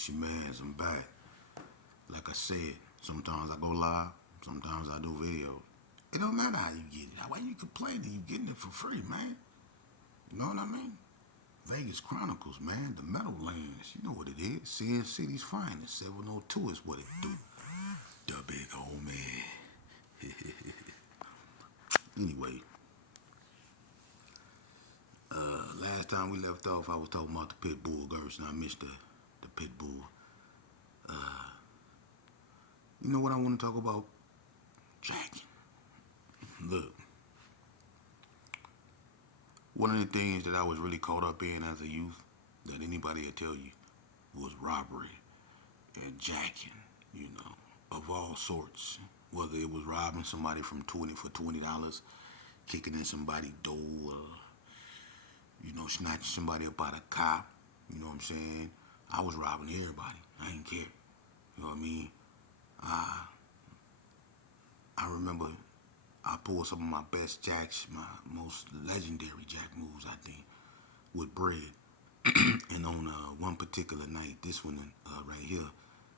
Shemaz, I'm back. Like I said, sometimes I go live, sometimes I do videos. It don't matter how you get it. Why you complaining? You getting it for free, man. You know what I mean? Vegas Chronicles, man. The Meadowlands. You know what it is. Sin City's finest. 702 is what it do. The big old man. Anyway, last time we left off, I was talking about the pit bull girls, and I missed the pit bull. You know what I want to talk about? Jacking. Look, one of the things that I was really caught up in as a youth that anybody would tell you was robbery and jacking, you know, of all sorts. Whether it was robbing somebody from $20, kicking in somebody's door, snatching somebody up by the cop, you know what I'm saying? I was robbing everybody. I didn't care. You know what I mean? I remember I pulled some of my best jacks, my most legendary jack moves, I think, with bread. And on one particular night, this one right here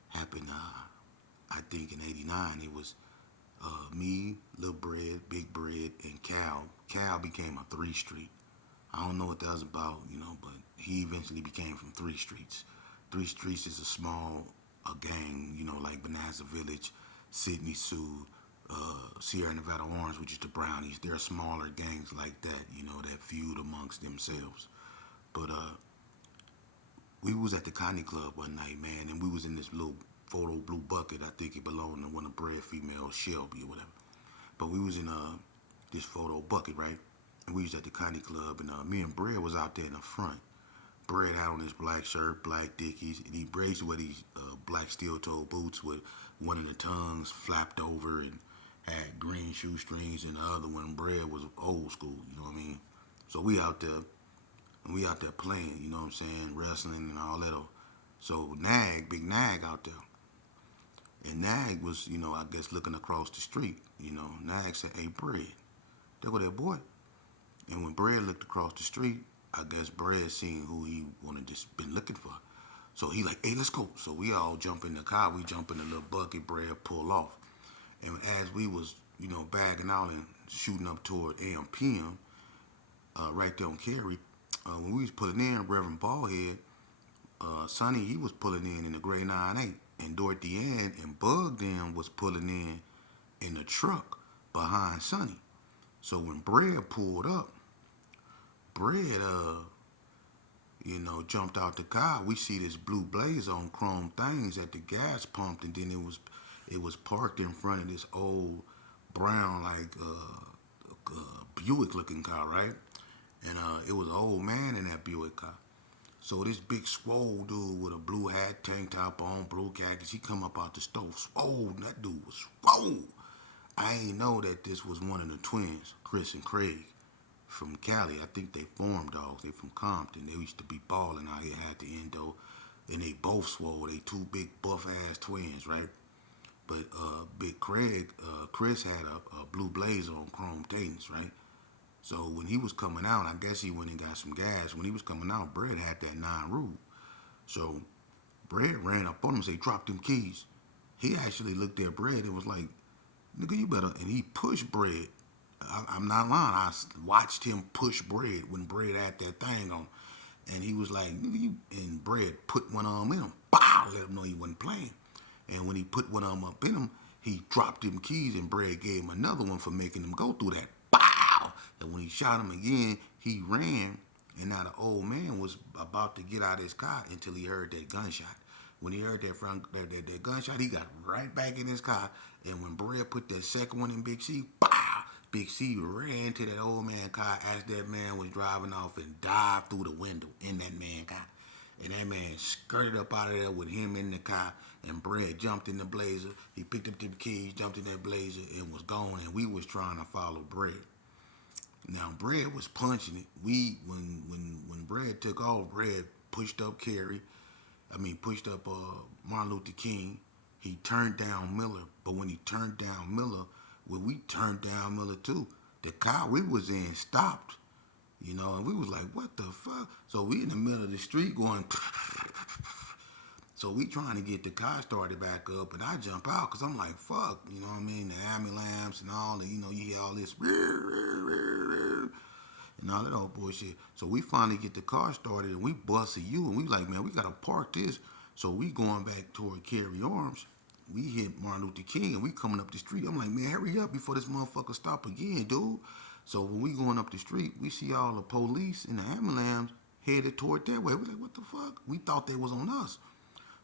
happened, I think in '89. It was me, Little Bread, Big Bread, and Cal. Cal became a 3 Street. I don't know what that was about, but he eventually became from 3 Streets. 3 Streets is a small gang, like Bonanza Village, Sydney Sioux, Sierra Nevada Orange, which is the Brownies. They're smaller gangs like that, that feud amongst themselves. But we was at the Connie Club one night, man, and we was in this little photo blue bucket. I think it belonged to one of Bread female, Shelby or whatever. But we was in this photo bucket, right? And we was at the Connie Club, and me and Bread was out there in the front. Bread had on his black shirt, black Dickies, and he braced with these black steel-toe boots with one of the tongues flapped over and had green shoestrings, and the other one, Bread, was old school, you know what I mean? So we out there playing, you know what I'm saying, wrestling and all that. So Big Nag out there. And Nag was, I guess looking across the street, Nag said, "Hey, Bread, there go that boy." And when Bread looked across the street, I guess Bread seen who he wanted just been looking for. So he like, "Hey, let's go." So we all jump in the car, we jump in the little bucket, Bread pull off. And as we was, bagging out and shooting up toward AMPM, right there on Cary, when we was pulling in, Reverend Ballhead, Sonny, he was pulling in the gray 9-8. And Dorothy Ann and Bug them was pulling in the truck behind Sonny. So when Bread pulled up, Bread, jumped out the car. We see this blue blazer on chrome things at the gas pump, and then it was parked in front of this old brown Buick looking car, right? And it was an old man in that Buick car. So this big swole dude with a blue hat, tank top on, blue khakis, he come up out the stove. Swole, that dude was swole. I ain't know that this was one of the twins, Chris and Craig, from Cali. I think they farm dogs. They from Compton. They used to be balling out here at the endo. And they both swole. They two big buff-ass twins, right? But Big Craig, Chris had a blue blazer on chrome Titans, right? So when he was coming out, I guess he went and got some gas. When he was coming out, Bread had that 9 rule. So Bread ran up on him and said, "Drop them keys." He actually looked at Bread and was like, "Nigga, you better," and he pushed Bread. I'm not lying. I watched him push Bread when Bread had that thing on. And he was like, "Nigga, you," and Bread put one arm in him. Bow! Let him know he wasn't playing. And when he put one arm up in him, he dropped him keys, and Bread gave him another one for making him go through that. Bow! And when he shot him again, he ran. And now the old man was about to get out of his car until he heard that gunshot. When he heard that gunshot, he got right back in his car. And when Bread put that second one in Big C, bow! Big C ran to that old man car as that man was driving off and dived through the window in that man car. And that man skirted up out of there with him in the car, and Bread jumped in the blazer. He picked up the keys, jumped in that blazer, and was gone. And we was trying to follow Bread. Now Bread was punching it. When Bread took off, Bread pushed up Martin Luther King. He turned down Miller, but when he turned down Miller, we turned down Miller too. The car we was in stopped, and we was like, "What the fuck?" So we in the middle of the street going. So we trying to get the car started back up, and I jump out because I'm like, fuck, you know what I mean? The ambulance and all, and you hear all this and all that old bullshit. So we finally get the car started, and we bust a U, and we like, man, we gotta park this. So we going back toward Carry Arms. We hit Martin Luther King, and we coming up the street. I'm like, man, hurry up before this motherfucker stop again, dude. So when we going up the street, we see all the police and the ambulance headed toward that way. We like, what the fuck? We thought they was on us.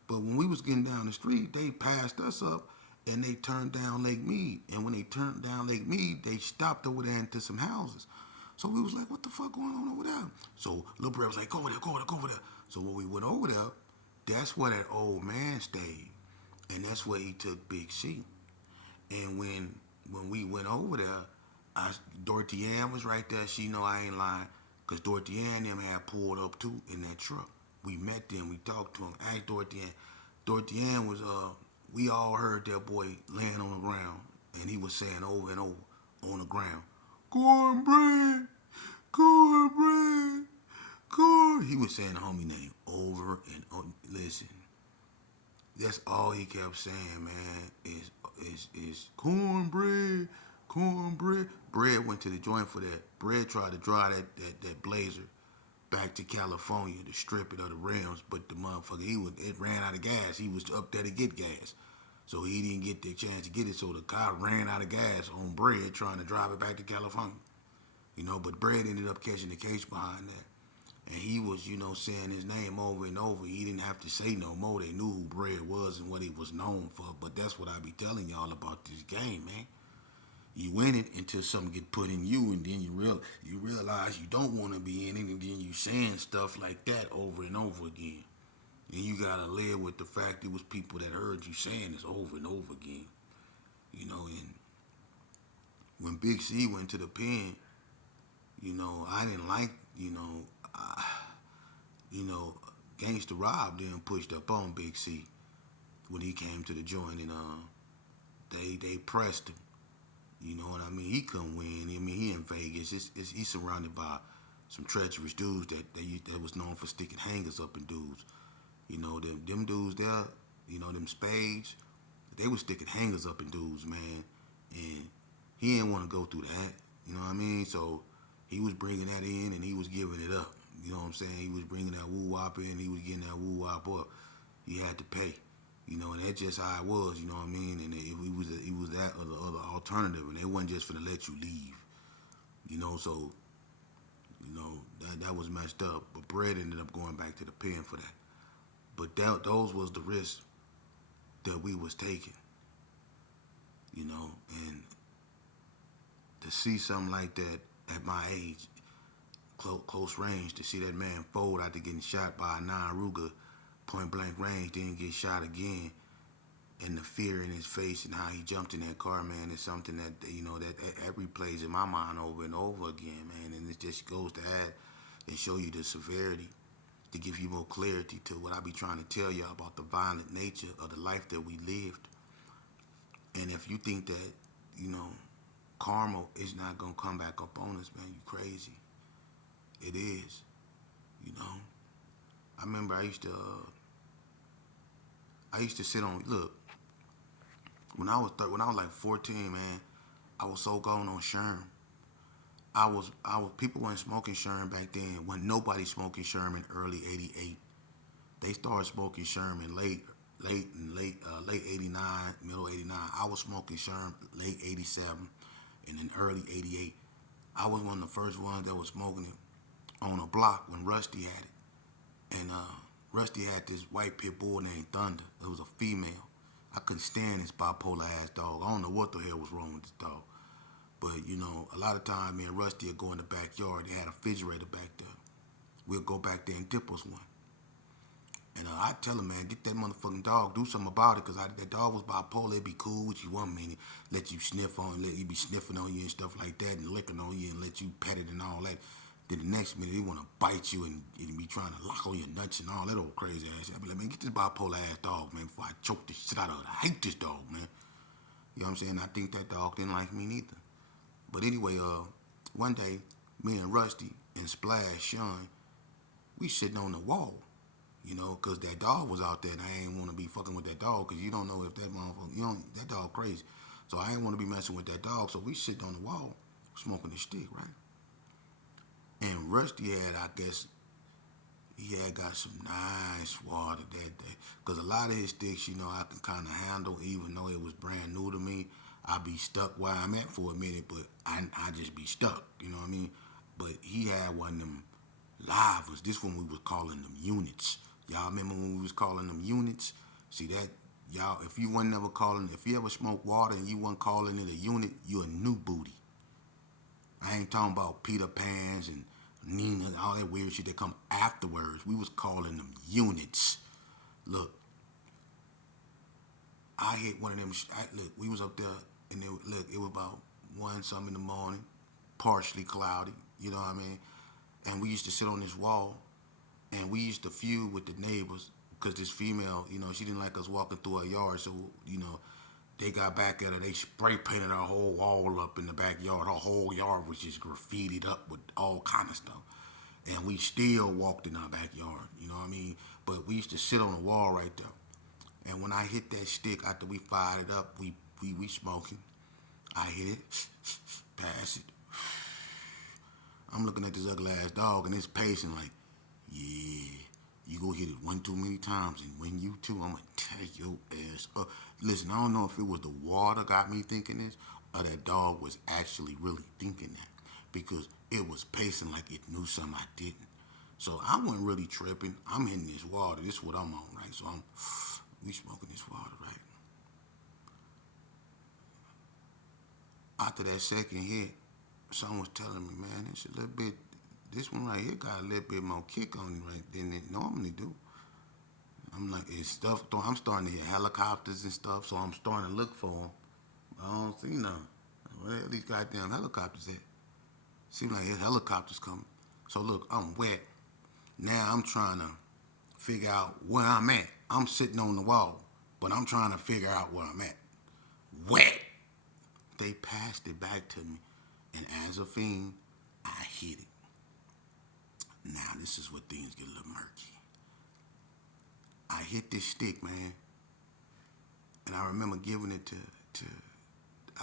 But when we was getting down the street, they passed us up and they turned down Lake Mead. And when they turned down Lake Mead, they stopped over there into some houses. So we was like, what the fuck going on over there? So Lil Brad was like, go over there, go over there, go over there. So when we went over there, that's where that old man stayed. And that's where he took Big C. And when we went over there, Dorothy Ann was right there. She know I ain't lying. Because Dorothy Ann and them had pulled up too in that truck. We met them. We talked to them. Asked Dorothy Ann. Dorothy Ann was, we all heard that boy laying on the ground. And he was saying over and over on the ground, cornbread, cornbread, corn. He was saying the homie name over and over. Listen, that's all he kept saying, man, is cornbread, cornbread. Bread went to the joint for that. Bread tried to drive that blazer back to California to strip it of the rims, but the motherfucker, it ran out of gas. He was up there to get gas. So he didn't get the chance to get it, so the car ran out of gas on Bread trying to drive it back to California. But Bread ended up catching the case behind that. And he was, saying his name over and over. He didn't have to say no more. They knew who Bread was and what he was known for. But that's what I be telling y'all about this game, man. You win it until something get put in you, and then you realize you don't want to be in it, and then you saying stuff like that over and over again. And you gotta live with the fact it was people that heard you saying this over and over again. And when Big C went to the pen, I didn't like, Gangsta Rob then pushed up on Big C when he came to the joint, and they pressed him. You know what I mean? He couldn't win. I mean, he in Vegas. He's surrounded by some treacherous dudes that was known for sticking hangers up in dudes. Them dudes there, them spades, they was sticking hangers up in dudes, man. And he didn't want to go through that. You know what I mean? So he was bringing that in and he was giving it up. You know what I'm saying? He was bringing that woo-wop in. He was getting that woo-wop up. He had to pay. And that's just how it was, you know what I mean? And he was that other alternative, and they wasn't just finna let you leave. So, that was messed up. But Bread ended up going back to the pen for that. But those was the risks that we was taking. And to see something like that at my age, close range, to see that man fold after getting shot by a 9 Ruger, point blank range, didn't get shot again, and the fear in his face and how he jumped in that car, man, is something that that replays in my mind over and over again, man. And it just goes to add and show you the severity, to give you more clarity to what I be trying to tell y'all about the violent nature of the life that we lived. And if you think that karma is not gonna come back up on us, man, you crazy. It is. I remember I used to sit on, look, when I was like 14, man, I was so gone on Sherm. People weren't smoking Sherm back then. When nobody smoking Sherm in early '88, they started smoking Sherm in late '89, middle '89. I was smoking Sherm late '87, and in early '88, I was one of the first ones that was smoking it on a block when Rusty had it. And Rusty had this white pit bull named Thunder. It was a female. I couldn't stand this bipolar ass dog. I don't know what the hell was wrong with this dog. But, a lot of times me and Rusty would go in the backyard. They had a refrigerator back there. We'll go back there and dip us one. And I tell him, man, get that motherfucking dog, do something about it, because that dog was bipolar. It'd be cool with you one minute, let you sniff on, let you be sniffing on you and stuff like that, and licking on you and let you pet it and all that. Then the next minute, he want to bite you and be trying to lock on your nuts and all that old crazy ass shit. I be like, man, get this bipolar ass dog, man, before I choke this shit out of it. I hate this dog, man. You know what I'm saying? I think that dog didn't like me neither. But anyway, one day, me and Rusty and Splash Sean, we sitting on the wall. You know, cause that dog was out there, and I ain't want to be fucking with that dog, cause you don't know if that motherfucker, you don't, that dog crazy. So I ain't want to be messing with that dog. So we sitting on the wall, smoking the stick, right? And Rusty had, I guess, he had got some nice water that day. Cause a lot of his sticks, you know, I can kind of handle, even though it was brand new to me. I be stuck where I'm at for a minute, but I just be stuck. You know what I mean? But he had one of them live ones. This one we was calling them units. Y'all remember when we was calling them units? See that, y'all? If you wasn't ever calling, if you ever smoked water and you wasn't calling it a unit, you a new booty. I ain't talking about Peter Pans and Nina and all that weird shit that come afterwards. We was calling them units. Look, I hit one of them. Look, we was up there, and look, it was about one something in the morning, partially cloudy. You know what I mean? And we used to sit on this wall, and we used to feud with the neighbors because this female, you know, she didn't like us walking through her yard, so you know, they got back at her. They spray painted our whole wall up in the backyard. Our whole yard was just graffitied up with all kind of stuff, and we still walked in our backyard. You know what I mean? But we used to sit on the wall right there. And when I hit that stick after we fired it up, we smoking. I hit it, pass it. I'm looking at this ugly ass dog and it's pacing like, yeah, you go hit it one too many times, and when you too, I'm gonna tear your ass up. Listen, I don't know if it was the water got me thinking this, or that dog was actually really thinking that, because it was pacing like it knew something I didn't. So I wasn't really tripping. I'm hitting this water. This is what I'm on, right? So we smoking this water, right? After that second hit, someone was telling me, man, it's a little bit. This one right here got a little bit more kick on it right than it normally do. I'm like, it's stuff. I'm starting to hear helicopters and stuff, so I'm starting to look for them. I don't see none. Where these goddamn helicopters at? Seems like there's helicopters coming. So look, I'm wet. Now I'm trying to figure out where I'm at. I'm sitting on the wall, but I'm trying to figure out where I'm at. Wet. They passed it back to me, and as a fiend, I hit it. Now this is where things get a little murky. I hit this stick, man, and I remember giving it to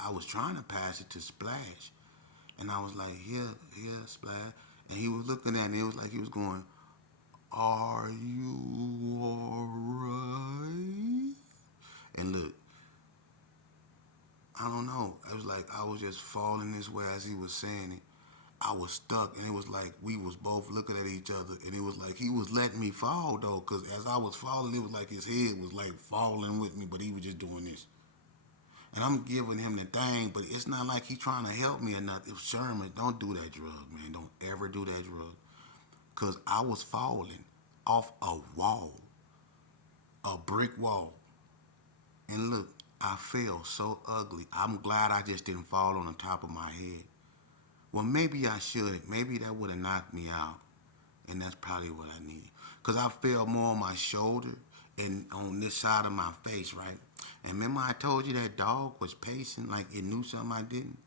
I was trying to pass it to Splash, and I was like, here, Splash, and he was looking at me. It was like he was going, "Are you alright?" And look, I don't know. It was like I was just falling this way as he was saying it. I was stuck, and it was like we was both looking at each other, and it was like he was letting me fall though, cause as I was falling, it was like his head was like falling with me, but he was just doing this, and I'm giving him the thing, but it's not like he trying to help me or nothing. If Sherman, don't do that drug, man, don't ever do that drug, cause I was falling off a wall, a brick wall, and look, I fell so ugly. I'm glad I just didn't fall on the top of my head. Well, maybe I should. Maybe that would have knocked me out. And that's probably what I need. Because I felt more on my shoulder and on this side of my face, right? And remember I told you that dog was pacing like it knew something I didn't?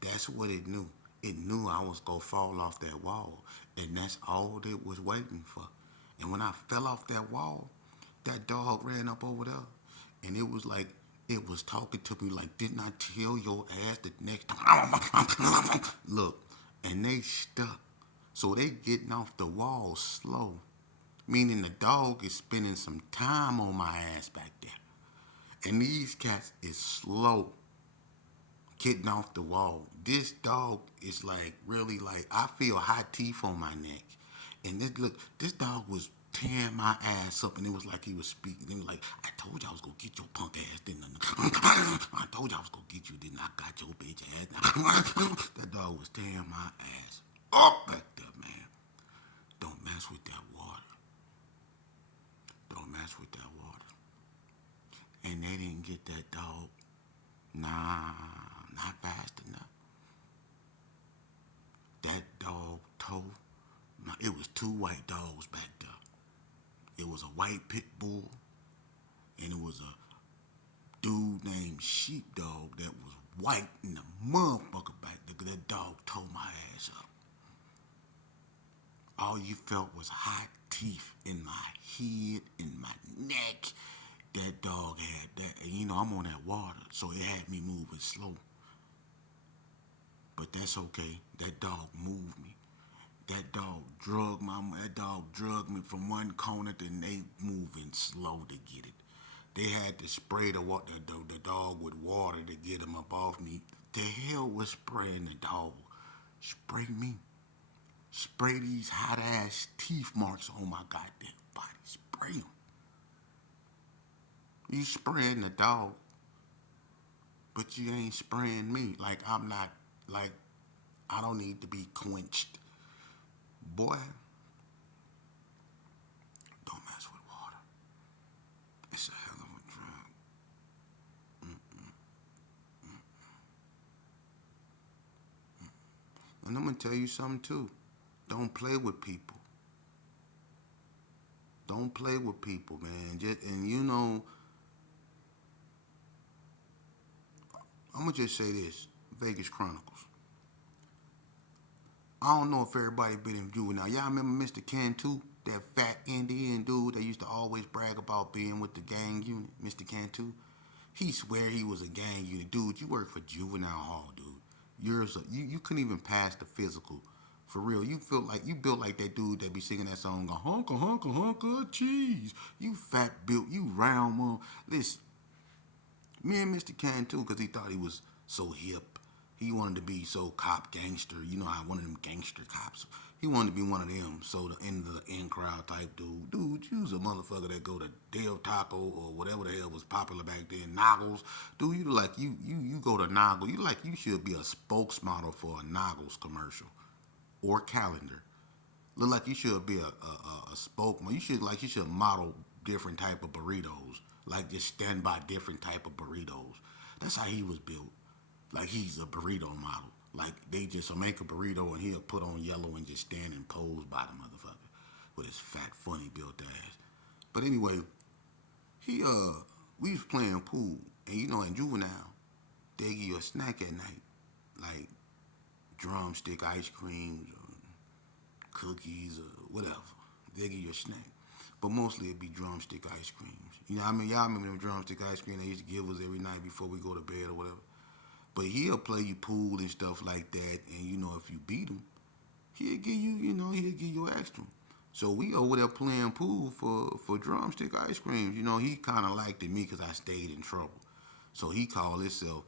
That's what it knew. It knew I was going to fall off that wall. And that's all it was waiting for. And when I fell off that wall, that dog ran up over there. And it was like, it was talking to me like, didn't I tell your ass the next time? Look, and they stuck. So they getting off the wall slow. Meaning the dog is spending some time on my ass back there. And these cats is slow getting off the wall. This dog is like really like I feel hot teeth on my neck. And this dog was tearing my ass up, and it was like he was speaking. He was like, I told you I was gonna get your punk ass, didn't I? I told you I was gonna get you, didn't I? Got your bitch ass. That dog was tearing my ass up back there, man. Don't mess with that water. Don't mess with that water. And they didn't get that dog. Nah, not fast enough. That dog told. Now, it was two white dogs back there. It was a white pit bull, and it was a dude named Sheepdog that was white in the motherfucker back there. That dog tore my ass up. All you felt was hot teeth in my head, in my neck. That dog had that, and I'm on that water, so it had me moving slow. But that's okay. That dog moved me. That dog drugged me from one corner to they moving slow to get it. They had to spray the dog with water to get him up off me. The hell was spraying the dog? Spray me. Spray these hot ass teeth marks on my goddamn body. Spray them. You spraying the dog, but you ain't spraying me. Like I'm not, like I don't need to be quenched. Boy, don't mess with water. It's a hell of a drug. And I'm gonna tell you something too. Don't play with people. Don't play with people, man. And I'm gonna just say this: Vegas Chronicles. I don't know if everybody been in Juvenile. Y'all remember Mr. Cantu, that fat Indian dude that used to always brag about being with the gang unit, Mr. Cantu? He swear he was a gang unit. Dude, you work for Juvenile Hall, dude. You couldn't even pass the physical. For real, you built like that dude that be singing that song, honka honka honka cheese. You fat built, you round one. Listen, me and Mr. Cantu, because he thought he was so hip. He wanted to be so cop gangster. You know how one of them gangster cops. He wanted to be one of them. So the end of the in crowd type dude. Dude, you was a motherfucker that go to Del Taco or whatever the hell was popular back then. Noggles. Dude, you go to Noggle. You should be a spokesmodel for a Noggles commercial or calendar. Look like you should be a spokesman. You should model different type of burritos. Like just stand by different type of burritos. That's how he was built. Like he's a burrito model. Like they just make a burrito and he'll put on yellow and just stand and pose by the motherfucker with his fat, funny built ass. But anyway, he we was playing pool and in Juvenile they give you a snack at night like drumstick ice creams or cookies or whatever. They give you a snack. But mostly it'd be drumstick ice creams. You know what I mean? Y'all remember them drumstick ice cream they used to give us every night before we go to bed or whatever. But he'll play you pool and stuff like that. And if you beat him, he'll give you extra. So we over there playing pool for drumstick ice creams. He kind of liked it me because I stayed in trouble. So he called himself,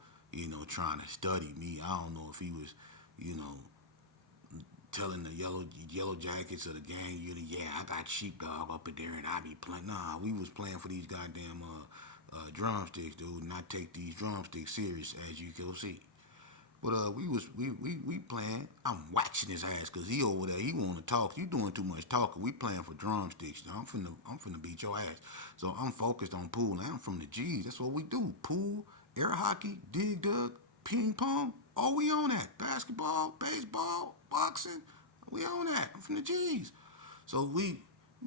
trying to study me. I don't know if he was, you know, telling the yellow jackets of the gang unit, yeah, I got sheepdog up in there and I be playing. Nah, we was playing for these goddamn drumsticks, dude, and I take these drumsticks serious as you can see. But we playing. I'm waxing his ass because he over there. He want to talk. You doing too much talking. We playing for drumsticks. Now, I'm finna beat your ass. So I'm focused on pool. I'm from the G's. That's what we do. Pool, air hockey, dig dug, ping pong. All we on that. Basketball, baseball, boxing. We on that. I'm from the G's. So we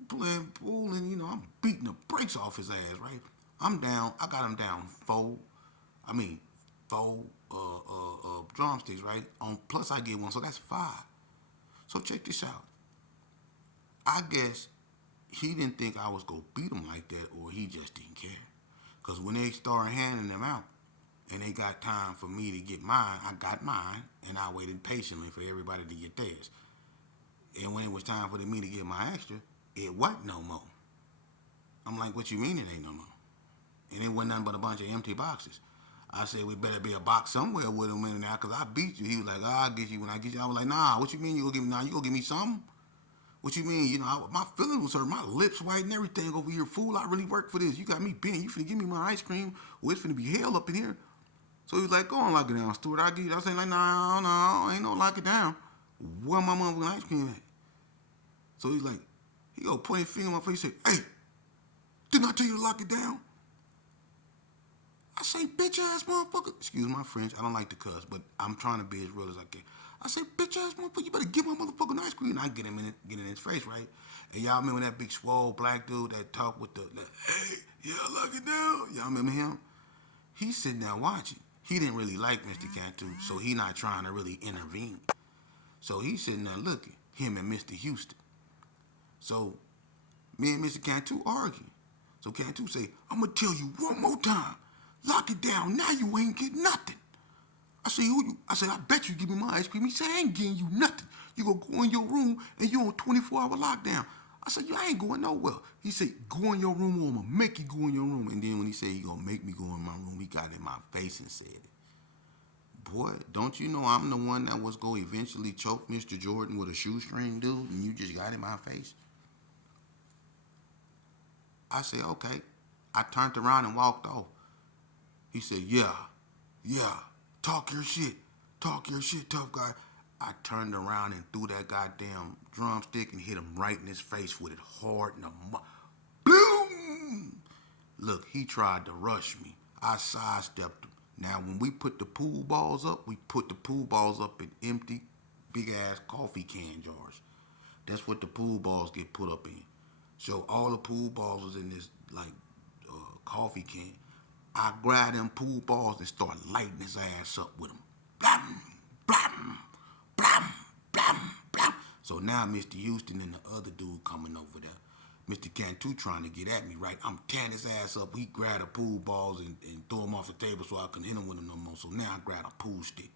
playing pool and I'm beating the brakes off his ass. Right. I'm down. I got him down four. I mean, four drumsticks, right? On plus I get one, so that's five. So check this out. I guess he didn't think I was gonna beat him like that, or he just didn't care. Cause when they started handing them out, and they got time for me to get mine, I got mine, and I waited patiently for everybody to get theirs. And when it was time for me to get my extra, it wasn't no more. I'm like, what you mean it ain't no more? And it wasn't nothing but a bunch of empty boxes. I said, we better be a box somewhere with him in there because I beat you. He was like, I'll get you when I get you. I was like, nah, what you mean you gonna give me now? You gonna give me something? What you mean? My feelings was hurt. My lips white and everything over here. Fool, I really worked for this. You got me bent. You finna give me my ice cream. Well, it's finna be hell up in here. So he was like, go on, lock it down, Stuart. I was saying like, no, ain't no lock it down. Where my motherfucking ice cream at? So he's like, he go point his finger in my face. He said, hey, didn't I tell you to lock it down? I say, bitch ass motherfucker. Excuse my French. I don't like to cuss, but I'm trying to be as real as I can. I say, bitch ass motherfucker, you better give my motherfucking ice cream. And I get in his face, right? And y'all remember that big swole black dude that talked with hey, yeah, lock it down. Y'all remember him? He's sitting there watching. He didn't really like Mr. Cantu, so he not trying to really intervene. So he's sitting there looking, him and Mr. Houston. So me and Mr. Cantu arguing. So Cantu say, I'm gonna tell you one more time. Lock it down. Now you ain't get nothing. I say, who you? I said, I bet you give me my ice cream. He said, I ain't getting you nothing. You gonna go in your room and you on 24-hour lockdown. I said, I ain't going nowhere. He said, go in your room or I'm gonna make you go in your room. And then when he said he gonna make me go in my room, he got in my face and said it. Boy, don't you know I'm the one that was gonna eventually choke Mr. Jordan with a shoestring, dude, and you just got in my face? I said, okay. I turned around and walked off. He said, yeah, talk your shit. Talk your shit, tough guy. I turned around and threw that goddamn drumstick and hit him right in his face with it hard in the boom! Look, he tried to rush me. I sidestepped him. Now, when we put the pool balls up, we put the pool balls up in empty, big ass coffee can jars. That's what the pool balls get put up in. So all the pool balls was in this like coffee can. I grabbed them pool balls and started lighting his ass up with them. Blam, blam, blam, blam, blam. So now Mr. Houston and the other dude coming over there. Mr. Cantu trying to get at me, right? I'm tearing his ass up. He grabbed the pool balls and threw them off the table so I couldn't hit him with them no more. So now I grabbed a pool stick.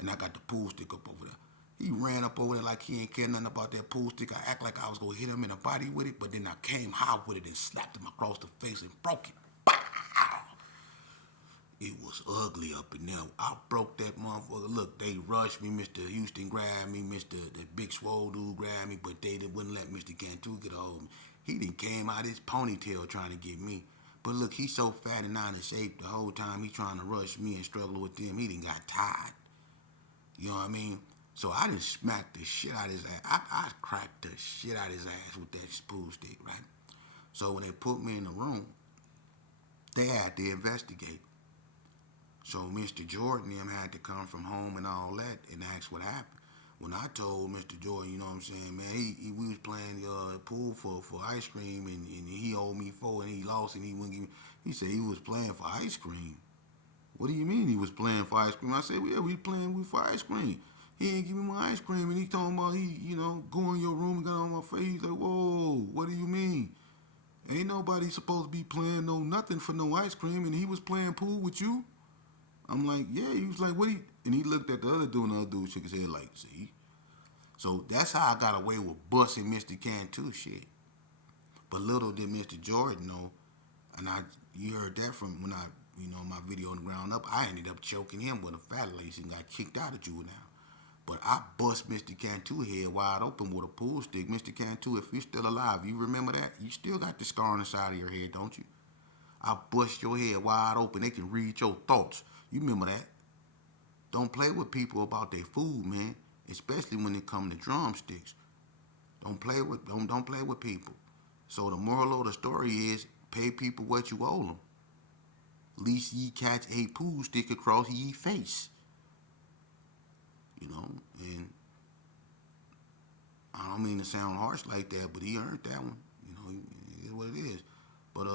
And I got the pool stick up over there. He ran up over there like he ain't care nothing about that pool stick. I act like I was gonna hit him in the body with it, but then I came high with it and slapped him across the face and broke it. Pow! It was ugly up in there. I broke that motherfucker. Look, they rushed me. Mr. Houston grabbed me. The big swole dude grabbed me, but they wouldn't let Mr. Cantu get a hold of me. He done came out his ponytail trying to get me. But look, he's so fat and out of shape the whole time he trying to rush me and struggle with them. He done got tired. You know what I mean? So I done smacked the shit out of his ass. I cracked the shit out of his ass with that pool stick, right? So when they put me in the room, they had to investigate. So Mr. Jordan and them had to come from home and all that and ask what happened. When I told Mr. Jordan, you know what I'm saying, man, we was playing pool for ice cream and he owed me four and he lost and he wouldn't give me. He said he was playing for ice cream. What do you mean he was playing for ice cream? I said, well, yeah, we playing for ice cream. He ain't give me my ice cream and he talking about go in your room and got on my face. He's like, whoa, what do you mean? Ain't nobody supposed to be playing no nothing for no ice cream and he was playing pool with you? I'm like, yeah. He was like, what he? And he looked at the other dude, and the other dude shook his head like, see? So that's how I got away with busting Mr. Cantu shit. But little did Mr. Jordan know, and you heard that from when my video on the ground up, I ended up choking him with a fat lace and got kicked out of Juvenile. But I bust Mr. Cantu head wide open with a pool stick. Mr. Cantu, if you're still alive, you remember that? You still got the scar on the side of your head, don't you? I bust your head wide open. They can read your thoughts. You remember that? Don't play with people about their food, man. Especially when it come to drumsticks. Don't play with people. So the moral of the story is pay people what you owe them. Least ye catch a pool stick across ye face. And I don't mean to sound harsh like that, but he earned that one. It is what it is. But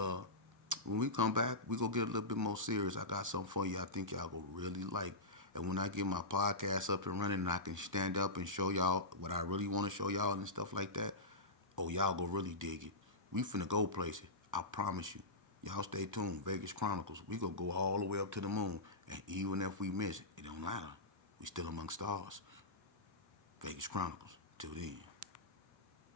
when we come back, we gonna get a little bit more serious. I got something for you I think y'all gonna really like. And when I get my podcast up and running and I can stand up and show y'all what I really want to show y'all and stuff like that, oh, y'all gonna really dig it. We finna go places. I promise you. Y'all stay tuned. Vegas Chronicles. We gonna go all the way up to the moon. And even if we miss it, it don't matter. We still among stars. Vegas Chronicles. Till then.